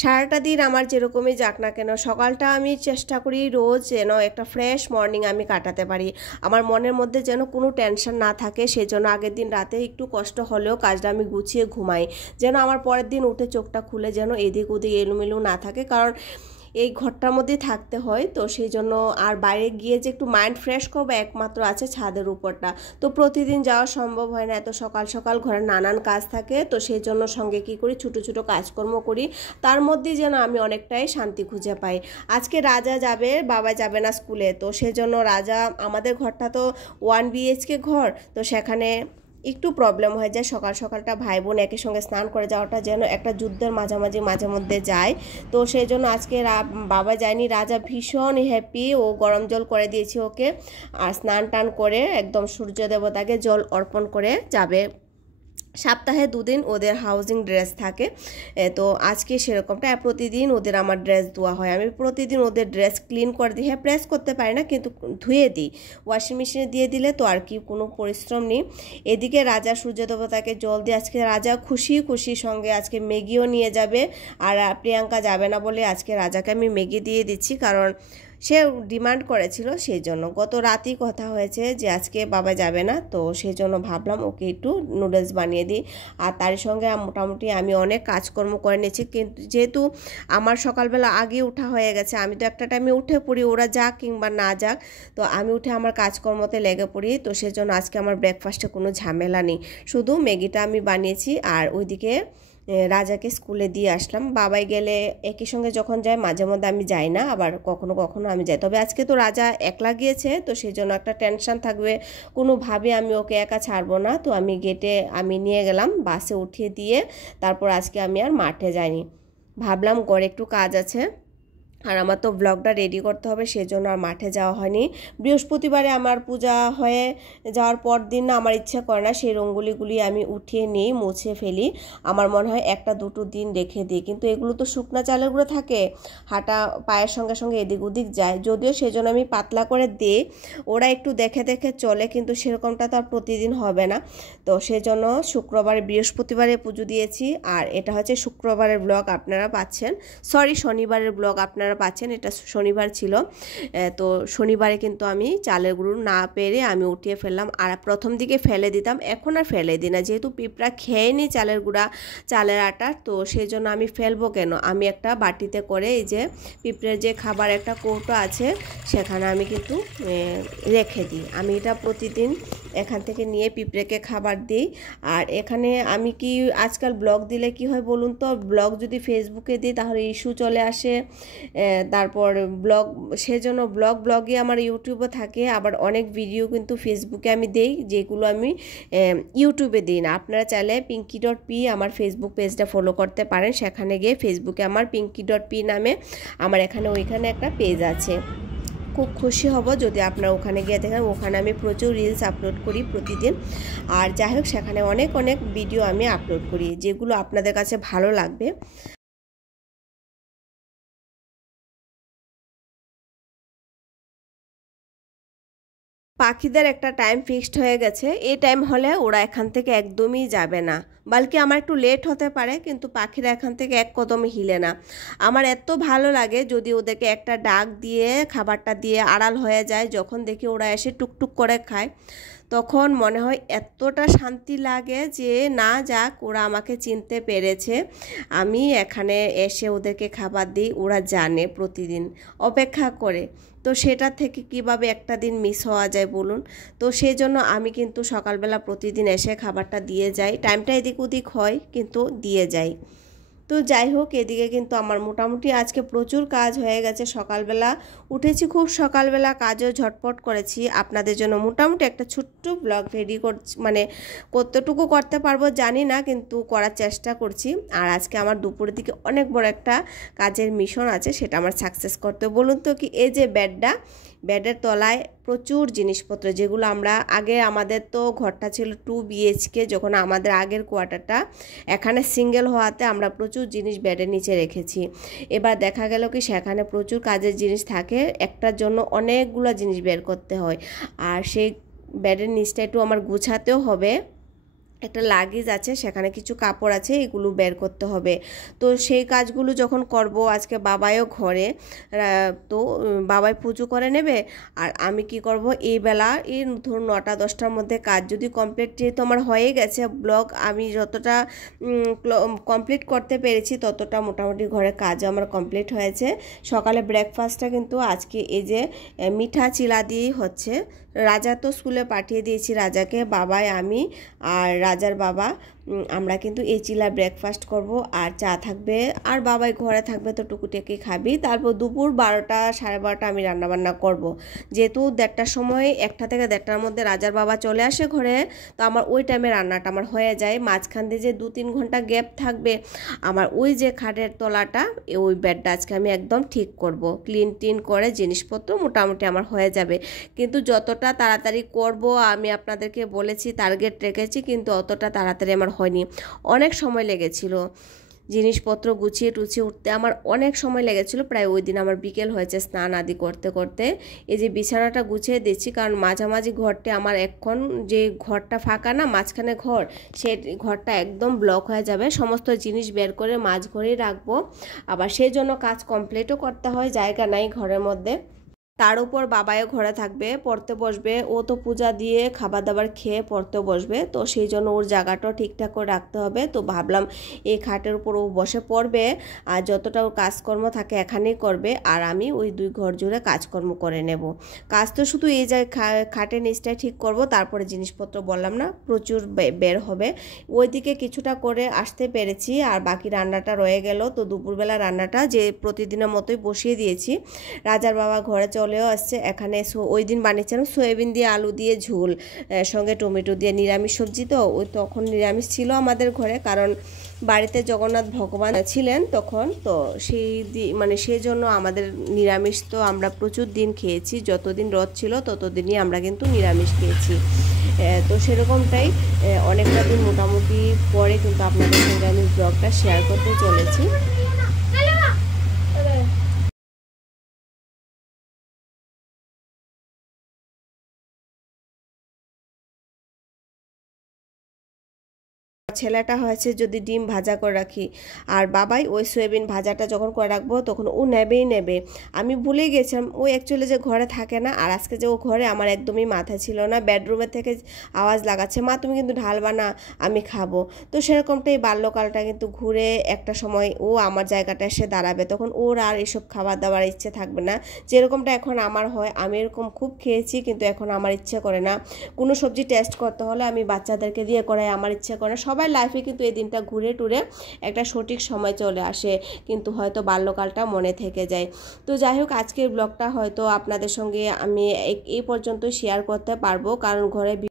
সারাটা দিন আমার যেরকমই যাক না কেন সকালটা আমি চেষ্টা করি রোজ যেন একটা ফ্রেশ মর্নিং আমি কাটাতে পারি। আমার মনের মধ্যে যেন কোনো টেনশন না থাকে, সেজন্য আগের দিন রাতে একটু কষ্ট হলেও কাজটা আমি গুছিয়ে ঘুমাই, যেন আমার পরের দিন উঠে চোখটা খুলে যেন এদিক ওদিক এলোমেলো না থাকে। কারণ এই ঘরটার মধ্যেই থাকতে হয়, তো সেই জন্য আর বাইরে গিয়ে যে একটু মাইন্ড ফ্রেশ করবো একমাত্র আছে ছাদের উপরটা। তো প্রতিদিন যাওয়া সম্ভব হয় না, এত সকাল সকাল ঘরের নানান কাজ থাকে, তো সেই জন্য সঙ্গে কি করি ছোটো ছোটো কাজকর্ম করি, তার মধ্যেই যেন আমি অনেকটাই শান্তি খুঁজে পাই। আজকে রাজা যাবে, বাবা যাবে না স্কুলে, তো সেজন্য রাজা, আমাদের ঘরটা তো 1 BHK ঘর, তো সেখানে একটু প্রবলেম হয়ে যায়। সকাল সকালটা ভাই বোন একই সঙ্গে স্নান করে যাওয়াটা যেন একটা যুদ্ধের মাঝামাঝি মাঝে মধ্যে যায়। তো সেই জন্য আজকে বাবা যায়নি, রাজা ভীষণ হ্যাপি, ও গরম জল করে দিয়েছি ওকে, আর স্নান টান করে একদম সূর্য দেবতাকে জল অর্পণ করে যাবে। সপ্তাহে 2 দিন ওদের হাউজিং ড্রেস থাকে, তো আজকে সেরকমটা। প্রতিদিন ওদের আমার ড্রেস ধোয়া হয়, আমি প্রতিদিন ওদের ড্রেস ক্লিন করে দিই। হ্যাঁ, প্রেস করতে পারি না কিন্তু ধুয়ে দিই, ওয়াশিং মেশিনে দিয়ে দিলে তো আর কি কোনো পরিশ্রম নেই। এদিকে রাজা সূর্য দেবতাকে জল দিয়ে আজকে রাজা খুশি খুশি সঙ্গে আজকে ম্যাগিও নিয়ে যাবে। আর প্রিয়াঙ্কা যাবে না বলে আজকে রাজাকে আমি ম্যাগি দিয়ে দিচ্ছি, কারণ সে ডিমান্ড করেছিল, সেই জন্য। গত রাতেই কথা হয়েছে যে আজকে বাবা যাবে না, তো সেই জন্য ভাবলাম ওকে একটু নুডলস বানিয়ে দিই। আর তার সঙ্গে মোটামুটি আমি অনেক কাজকর্ম করে নিয়েছি, কিন্তু যেহেতু আমার সকালবেলা আগে উঠা হয়ে গেছে, আমি তো একটা টাইমে উঠে পড়ি, ওরা যাক কিংবা না যাক, তো আমি উঠে আমার কাজকর্মতে লেগে পড়ি। তো সেজন্য আজকে আমার ব্রেকফাস্টে কোনো ঝামেলা নেই, শুধু ম্যাগিটা আমি বানিয়েছি। আর ওইদিকে রাজাকে স্কুলে দিয়ে আসলাম। বাবাই গেলে একই সঙ্গে যখন যায়, মাঝে মধ্যে আমি যাই না, আবার কখনো কখনো আমি যাই। তবে আজকে তো রাজা একলা গিয়েছে, তো সেই জন্য একটা টেনশন থাকবে, কোনোভাবে আমি ওকে একা ছাড়বো না। তো আমি গেটে আমি নিয়ে গেলাম, বাসে উঠিয়ে দিয়ে তারপর আজকে আমি আর মাঠে যাইনি। ভাবলাম ঘরে একটু কাজ আছে, আর আমার তো ব্লগটা রেডি করতে হবে, সেজন্য আর মাঠে যাওয়া হয়নি। বৃহস্পতিবারে আমার পূজা হয়ে যাওয়ার পর দিন না আমার ইচ্ছা করে না সেই রঙ্গোলিগুলি আমি উঠিয়ে নিই, মুছে ফেলি। আমার মনে হয় 1-2 দিন রেখে দিই, কিন্তু এগুলো তো শুকনা চালের গুঁড়ো থাকে, হাঁটা পায়ের সঙ্গে সঙ্গে এদিক ওদিক যায়, যদিও সেজন্য আমি পাতলা করে দিই, ওরা একটু দেখে দেখে চলে, কিন্তু সেরকমটা তো আর প্রতিদিন হবে না। তো সেজন্য শুক্রবারে বৃহস্পতিবারে পুজো দিয়েছি, আর এটা হচ্ছে শুক্রবারের ব্লগ আপনারা পাচ্ছেন, সরি শনিবারের ব্লগ আপনারা পাচ্ছেন, এটা শনিবার ছিল। তো শনিবারে কিন্তু আমি চালের গুঁড়ো না পেরে আমি উঠিয়ে ফেললাম, আর প্রথম দিকে ফেলে দিতাম, এখন আর ফেলে দিই না, যেহেতু পিঁপড়া খেয়েনি চালের গুঁড়া চালের আটা, তো সেই জন্য আমি ফেলবো কেন, আমি একটা বাটিতে করে এই যে পিঁপড়ের যে খাবার একটা কৌটো আছে সেখানে আমি কিন্তু রেখে দিই। আমি এটা প্রতিদিন এখান থেকে নিয়ে পিঁপড়েকে খাবার দিই। আর এখানে আমি কি আজকাল ব্লগ দিলে কি হয় বলুন তো, ব্লগ যদি ফেসবুকে দিই তাহলে ইস্যু চলে আসে, তারপর ব্লগ, সেজন্য ব্লগে আমার ইউটিউবে থাকে, আবার অনেক ভিডিও কিন্তু ফেসবুকে আমি দেই, যেগুলো আমি ইউটিউবে দিই না। আপনারা চাইলে pinky.p আমার ফেসবুক পেজটা ফলো করতে পারেন, সেখানে গিয়ে ফেসবুকে আমার pinky.p নামে আমার ওইখানে একটা পেজ আছে। খুব খুশি হব যদি আপনারা ওখানে গিয়ে দেখেন, ওখানে আমি প্রচুর রিলস আপলোড করি প্রতিদিন। আর যাই হোক, সেখানে অনেক অনেক ভিডিও আমি আপলোড করি, যেগুলো আপনাদের কাছে ভালো লাগবে। পাখিদের একটা টাইম ফিক্সড হয়ে গেছে, এই টাইম হলে ওরা এখান থেকে একদমই যাবে না, বলকি আমার একটু লেট হতে পারে, কিন্তু পাখিরা এখান থেকে এক কদমে হিলে না। আমার এত ভালো লাগে যদি ওদেরকে একটা ডাক দিয়ে খাবারটা দিয়ে আড়াল হয়ে যায়, যখন দেখি ওরা এসে টুকটুক করে খায়, তখন মনে হয় এতটা শান্তি লাগে যে না যাক, ওরা আমাকে চিনতে পেরেছে, আমি এখানে এসে ওদেরকে খাবার দিই, ওরা জানে, প্রতিদিন অপেক্ষা করে। তো সেটা থেকে কিভাবে একটা দিন মিস হওয়া যায় বলুন। তো সেই জন্য আমি কিন্তু সকালবেলা প্রতিদিন এসে খাবারটা দিয়ে যাই, টাইমটা এদিক ওদিক হয় কিন্তু দিয়ে যাই। তো যাই হোক, এদিকে কিন্তু আমার মোটামুটি আজকে প্রচুর কাজ হয়ে গেছে, সকালবেলা উঠেছি খুব সকালবেলা, কাজও ঝটপট করেছি। আপনাদের জন্য মোটামুটি একটা ছোট্ট ব্লগ রেডি করছি, মানে কতটুকু করতে পারবো জানি না, কিন্তু করার চেষ্টা করছি। আর আজকে আমার দুপুরের দিকে অনেক বড় একটা কাজের মিশন আছে, সেটা আমার সাকসেস করতে। বলুন তো কি, এই যে বেডের তলায় প্রচুর জিনিসপত্র, যেগুলো আমরা আগে, আমাদের তো ঘরটা ছিল 2 BHK, যখন আমাদের আগের কোয়ার্টারটা, এখানে সিঙ্গেল হওয়াতে আমরা প্রচুর জিনিস বেডের নিচে রেখেছি। এবার দেখা গেল কি সেখানে প্রচুর কাজের জিনিস থাকে, একটার জন্য অনেকগুলো জিনিস বের করতে হয়, আর সেই বেডের নিচটা একটু আমার গুছাতেও হবে। একটা লাগেজ আছে, সেখানে কিছু কাপড় আছে, এগুলো বের করতে হবে। তো সেই কাজগুলো যখন করব, আজকে বাবাইও ঘরে, তো বাবাই পুজো করে নেবে। আর আমি কি করব, এই বেলা এই ধরুন 9টা-10টার মধ্যে কাজ যদি কমপ্লিট, যেহেতু আমার হয়ে গেছে ব্লগ, আমি যতটা কমপ্লিট করতে পেরেছি ততটা মোটামুটি ঘরের কাজও আমার কমপ্লিট হয়েছে। সকালে ব্রেকফাস্টটা কিন্তু আজকে এই যে মিঠা চিলা দিয়েই হচ্ছে। রাজা তো স্কুলে পাঠিয়ে দিয়েছি, রাজাকে, বাবাই, আমি আর রাজার বাবা আমরা কিন্তু এই চিলা ব্রেকফাস্ট করব। আর চা থাকবে, আর বাবাই ঘরে থাকবে তো টুকুটেকি খাবি। তারপর দুপুর 12টা 12:30 আমি রান্নাবান্না করব। যেহেতু 1:30টার সময়, 1টা থেকে 1:30টার মধ্যে রাজার বাবা চলে আসে ঘরে, তো আমার ওই টাইমে রান্নাটা আমার হয়ে যায়। মাঝখান দিয়ে যে 2-3 ঘন্টা গ্যাপ থাকবে, আমার ওই যে খাটের তলাটা, ওই বেডটা আজকে আমি একদম ঠিক করব, ক্লিন টিন করে জিনিসপত্র মোটামুটি আমার হয়ে যাবে। কিন্তু যতটা তাড়াতাড়ি করব আমি আপনাদেরকে বলেছি, টার্গেট রেখেছি, কিন্তু অতটা তাড়াতাড়ি আমার হয়নি। অনেক সময় লেগেছিল জিনিসপত্র গুছিয়ে টুছিয়ে উঠতে, আমার অনেক সময় লেগেছিল। প্রায় ওই দিন আমার বিকেল হয়েছে স্নান আদি করতে করতে। এই যে বিছানাটা গুছিয়ে দিচ্ছি, কারণ মাঝামাঝি ঘরটা আমার এখন যে ঘরটা ফাঁকা না, মাঝখানে ঘর, সেই ঘরটা একদম ব্লক হয়ে যাবে। সমস্ত জিনিস বের করে মাঝ ঘরেই রাখবো, আবার সেই জন্য কাজ কমপ্লিটও করতে হয়, জায়গা নাই ঘরের মধ্যে। তার উপর বাবাও ঘরে থাকবে, পড়তে বসবে, ও তো পূজা দিয়ে খাবার দাবার খেয়ে পড়তে বসবে, তো সেই জন্য ওর জায়গাটাও ঠিকঠাক করে রাখতে হবে। তো ভাবলাম এই খাটের উপর ও বসে পড়বে, আর যতটা ওর কাজকর্ম থাকে এখানেই করবে, আর আমি ওই 2 ঘর জুড়ে কাজকর্ম করে নেব। কাজ তো শুধু এই যে খাটের নিচটাই ঠিক করব, তারপরে জিনিসপত্র বললাম না প্রচুর বের হবে। ওইদিকে কিছুটা করে আসতে পেরেছি, আর বাকি রান্নাটা রয়ে গেল। তো দুপুরবেলা রান্নাটা যে প্রতিদিনের মতোই বসিয়ে দিয়েছি। রাজার বাবা ঘরে চলেও আসছে। এখানে ওই দিন বানিয়েছিলাম সয়াবিন দিয়ে আলু দিয়ে ঝোল, সঙ্গে টমেটো দিয়ে, নিরামিষ সবজি। তো ওই তখন নিরামিষ ছিল আমাদের ঘরে, কারণ বাড়িতে জগন্নাথ ভগবান ছিলেন তখন, তো সেই জন্য আমাদের নিরামিষ তো আমরা প্রচুর দিন খেয়েছি। যতদিন রথ ছিল ততদিনই আমরা কিন্তু নিরামিষ খেয়েছি। তো সেরকমটাই অনেকটা দিন মোটামুটি পরে কিন্তু আপনাদের সঙ্গে আমি ব্লগটা শেয়ার করতে চলেছি। ছেলেটা হয়েছে যদি ডিম ভাজা করে রাখি, আর বাবাই ওই সয়াবিন ভাজাটা যখন করে রাখবো তখন ও নেবে। আমি ভুলে গেছিলাম ও অ্যাকচুয়ালি যে ঘরে থাকে না, আর আজকে যে ও ঘরে, আমার একদমই মাথা ছিল না। বেডরুমের থেকে আওয়াজ লাগাচ্ছে, মা তুমি কিন্তু ঢালবা না, আমি খাবো। তো সেরকমটাই বাল্যকালটা কিন্তু ঘুরে একটা সময় ও আমার জায়গাটা এসে দাঁড়াবে, তখন ওর আর এসব খাবার দাবার ইচ্ছে থাকবে না। যেরকমটা এখন আমার হয়, আমি এরকম খুব খেয়েছি, কিন্তু এখন আমার ইচ্ছে করে না। কোনো সবজি টেস্ট করতে হলে আমি বাচ্চাদেরকে দিয়ে করাই, আমার ইচ্ছে করে। সবাই লাইফে কিন্তু এই দিনটা ঘুরে টুরে একটা সঠিক সময় চলে আসে, কিন্তু হয়তো বাল্যকালটা মনে থেকে যায়। তো যাই হোক, আজকের ব্লগটা হয়তো আপনাদের সঙ্গে আমি এই পর্যন্ত শেয়ার করতে পারবো, কারণ ঘরে